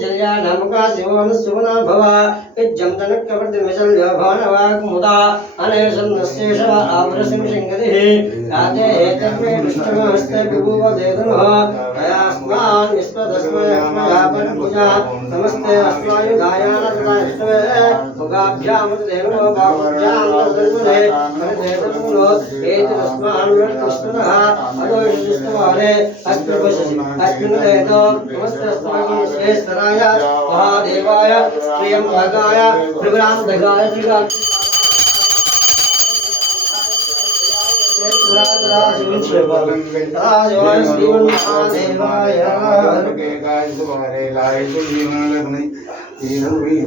जल्या नामका शिवनस्सुमना भव विज्जं तनक्कवर्तिमिशल् व्यभवनवाग्मुदा अनेशन्नस्येष आवरसिं सिंहतिः याते एतन्मे विष्णुमस्ते विभुव देदनुः तयास्मान् विश्वदस्मयस्मयापनपूजा। नमस्ते अस्मायुधायानतदाष्टवे तथा देवो बाहुभ्यां दर्शने भगाय महादेवाय प्रियं भगाय त्रिपुरान्तकाय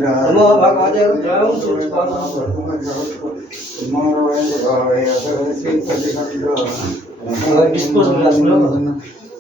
नमो भगवते रुद्राय पुरुषाय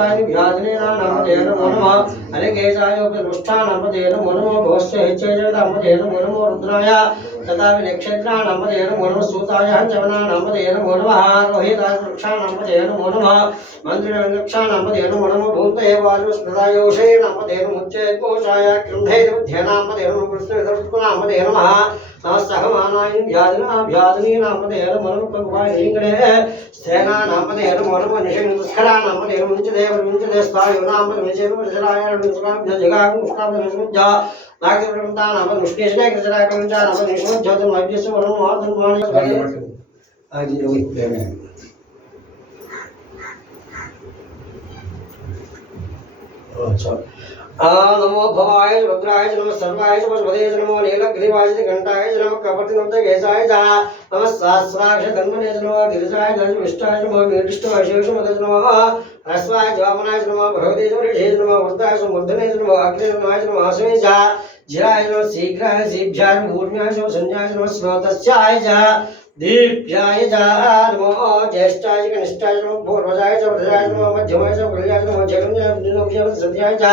ఘోషాయ వ్యాధినీనామధేను మనమో అనేకేశాయోపి దృష్టానమధేను మనమో ఘోష హెచ్చేజేత అమధేను మనమో రుద్రాయ. नक्षत्रानामतेन मनमो तेना नामतेन मनमो नक्षत्रा नामतेन मनमो कुञ्जदेव कुञ्जदे स्थायो नामतेन जयराय संवजय होय जावस्तस्वं शेषराय महानित्रे भगाय पुरान्तकत्रिकाग्निकालाय कालाक्षत्राणि घण्टामिच्छिञ्जयाय सर्वेश्वराय पुरुषाय व्याधनेन नामधेन मनमः अनेकेशाय उपरुष्ठानामधेन मनमो भवस्य हिच्चेजनामधेन मनमो रुद्राय तथा नक्षत्राणामधेन मनमः सूताय हञ्चवनानामधेन मनमः रोहिताय वृक्षाणामधेन मनमः मन्त्रिणक्षाणामधेन मनमो भूतये वायुस्मृतायोषे नामधेन मुच्चे कोशाय कृन्धे बुद्ध्यनामधेन कृष्णविदर्शनामधेन नमः सहस्रहमानाय ज्योतिर् मध्यस्य वरुण रोहित अच्छा। नमो भवाय रुद्राय नमः सर्वाय वसुदेवाय नमो नीलग्रीवाय घंटाय नमः कपटिनोद गेसाय जा नमः सहस्राक्ष धन्मने नमः गिरिजाय धन विष्टाय नमः वीरिष्टाय शेषमद नमः अस्वाय जामनाय नमः भगवते ऋषे नमः वृद्धाय समुद्धने नमः अग्रे नमः आसवे जा जिराय नमः शीघ्राय शीघ्राय भूर्ण्याय संज्ञाय नमः स्रोतस्याय जा दीप्याय च नमो ज्येष्ठाय च कनिष्ठाय नमो पूर्वजाय च वृद्धाय नमो मध्यमाय च कल्याय नमो जगन्याय सत्याय च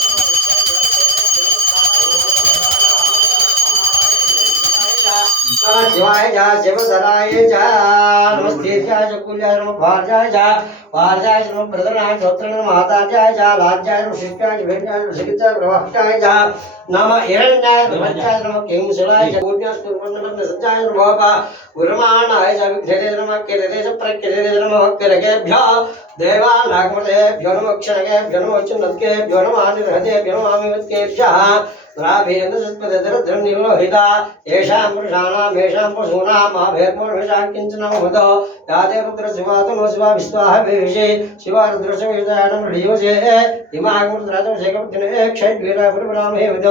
शिवाय जा शिवधराय जा नमस्ते जा चकुल्याय नमः भारजाय जा भारजाय नमः प्रधनाय चोत्रन माताजाय जा लाज्याय नमः शिष्टाय भेटाय शिखिताय प्रवक्ताय जा। नम हिरण्याय नमः नमः किंसलाय च पुण्याय स्तुवन्नमन्त सज्जाय नमः पा च विघ्नते नमः किरते च प्रकृते नमः किरकेभ्यः देवानागमतेभ्यो नमः क्षणकेभ्यो नमः चिन्नत्केभ्यो नमः निरहतेभ्यो नमः अमिवत्केभ्यः द्राभेन्द्रसत्पदधरधृन्निलोहिता येषां पुरुषाणां येषां पशूनाम् किंचन मदो यादे पुत्रशिवातनो शिवा विश्वाः शिवा रुद्रशविषयाणं हृयोषे इमागमुद्राजमशेखपद्धिने विदो।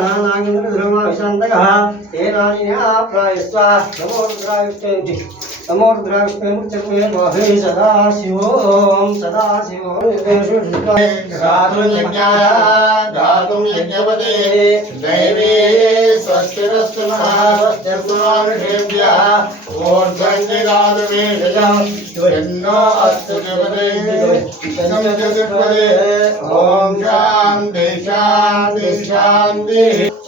నాగేంద్ర విరమ విశాంతక ఏ నాయన ప్రాయస్వ నమో రుద్రాయుష్ట होते रुद्रा विश्वाभरामे नमो अस्तु हे देहासमय संवाद मुक्ता मुक्तान्तरे ता निग्रसिमाया सर्वानुविजामहे पृथ्वे स्वाहा पृथ्वे स्वाहा प्राणानागिन्द्रधर्मा विशान्तकः तेनानिना प्रायस्वा नमो रुद्राविष्णुति नमो रुद्राविष्णुमुच्यते महे सदा शिवों। सदा गातुं यज्ञाय गातुं यज्ञपते दैवे स्वस्तिरस्तु नः स्वस्तिर्मानुषेभ्यः ऊर्ध्वं जगातुमेषजं यन्नो अस्तु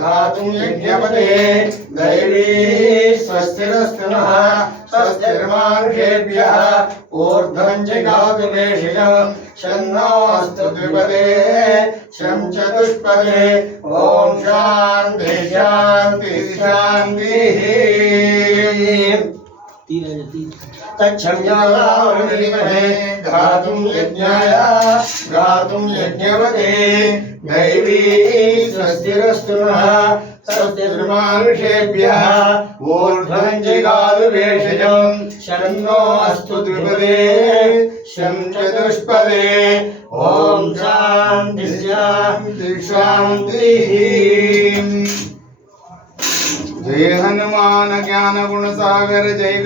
गातुं यज्ञपते दैवी स्वस्तिरस्तु नः स्वस्तिर्मानुषेभ्यः ऊर्ध्वं च गातुमेषिजं शन्नोऽस्तु द्विपदे शं चतुष्पदे ॐ तच्छम्यावृणीमहे गातुं यज्ञाय गातुं यज्ञवते। दैवी स्वस्तिरस्तु नः स्वस्तिर्मानुषेभ्यः ऊर्ध्वं जिगालुभेषजं शन्नो अस्तु द्विपदे, शं चतुष्पदे। ॐ शान्ति, शान्तिः। जय हनुमान ज्ञान गुण सागर जय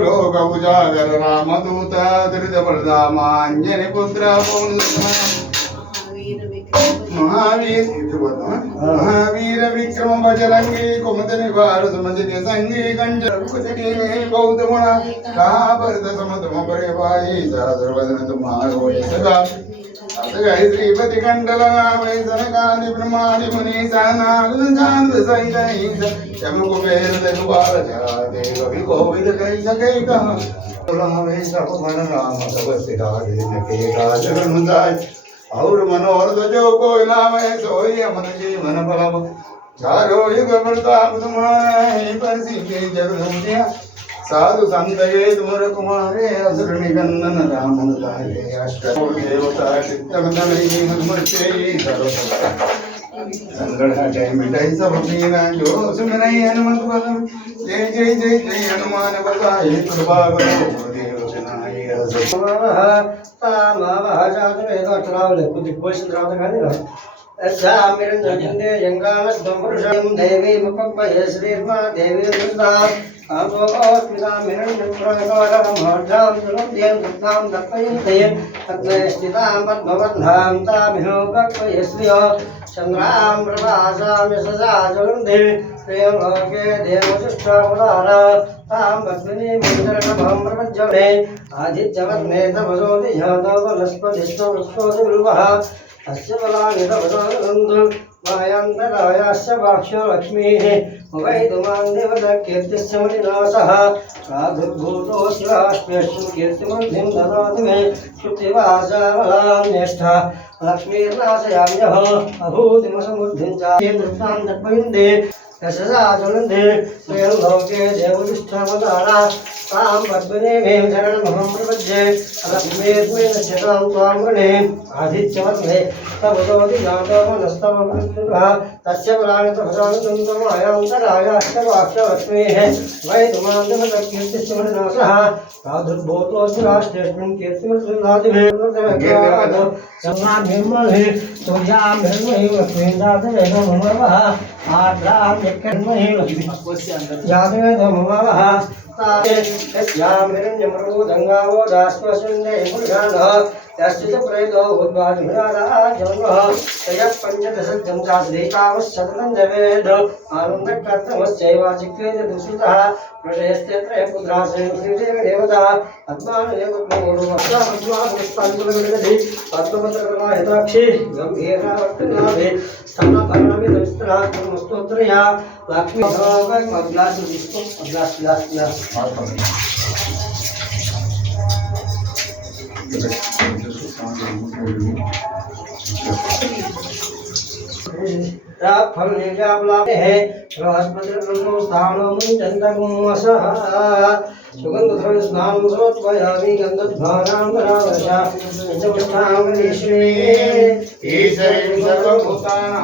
लोक उजागर रामदूत धृत प्रदामांजन पुत्र पवन महावीर महावीर विक्रम बजरंगी कुमत निवार समझ के संगी कुचनी बौद्ध गुणा कहा भरत भाई तुम्हारो मुनि कुबेर दरबार जा सके कहा रामे सब मन और जो कोई सोई जीवन फलम चारो युग प्रताप तुम्हारा है पर सीखे जग సాధు సంతయే దూరకుమారే అసురుని గందన రామను తారే అష్టదేవత చిత్తమనై హనుమచేయి సర్వసత సంగడాటై మిటై సభీనా జో సుమిరై హనుమంత బలం జై జై జై జై హనుమాన్ బలాయ ప్రభావం దిక్కుపోసిన తర్వాత కానీ దేవీ ముఖం దేవీ దేవీ कृतां दर्पयन्ते तत्र स्थितां पद्मबन्धां तामिहो कक्वये चन्द्रां प्रभासां यशसा ज्वलन्ते प्रियं लोके तां पद्मिनीं मन्दरकभं प्रपञ्चमे आदित्यवर्णे तपसोति ह्यातो वनस्पतिष्ठो तपसोदन्तु वायान्तरायास्य वाक्ष्यो लक्ष्मीः वैदुमान् देवदकीर्तिस्य मणिनाशः प्रादुर्भूतोऽस्याश्वेषु कीर्तिमन्धिं ददातु मे श्रुतिवासामलान्यष्ठा लक्ष्मीर्नाशयाम्यः अभूतिमसमुद्धिं च ये दृष्टां दर्पयन्ते यशसा ज्वलन्ते स्वयं लोके देवतिष्ठावतारा तां पद्मिनीमेव शरणमहं प्रपद्ये। अलक्ष्मीर्मेण शतां त्वां गणे आदित्यवर्णे तवदोति जातो तस्य पुराणि वै तुमान्दमतकीर्तिस्मरणनाशः प्रादुर्भूतोऽस्ति राष्ट्रेऽस्मिन् कीर्तिमृत्युनादिभिः समाभिर्महि तुर्यां ब्रह्मैव యాదవేదమృదంగావో దాస్మశృండే మృగాణ आद्रां जातवेदममावः ताते यस्यां हिरण्यमृगोदङ्गावो दास्मस्मिन्ने पुरुषाणः यस्य च प्रेतो उद्वादिभिरादः तयः पञ्चदशजं चासदैतावश्शततं जवेद आनन्दकर्तमस्यैवाचिक्वेद दुषितः प्रशयस्ते त्रयपुत्रासेन श्रीदेवी देवता गम्भीरावर्तनाभि लक्ष्मी ग्लास फल निजाबलाते है बृहस्पति ब्रह्मो स्थानो मुञ्चन्तकुमसः सुगन्ध द्रव्य स्नानं समर्पयामि गन्धध्वानां परामर्शा पञ्चपुष्पाङ्गलीश्वरे ईश्वरीं सर्वभूतानां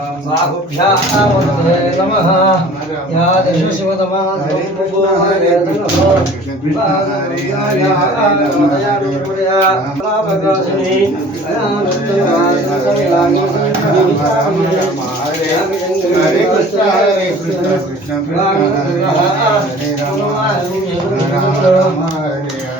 नमः या देश शिवतमा हरे कृष्ण हरे कृष्ण कृष्ण कृष्ण हरे राम हरे राम राम हरे हरे हरे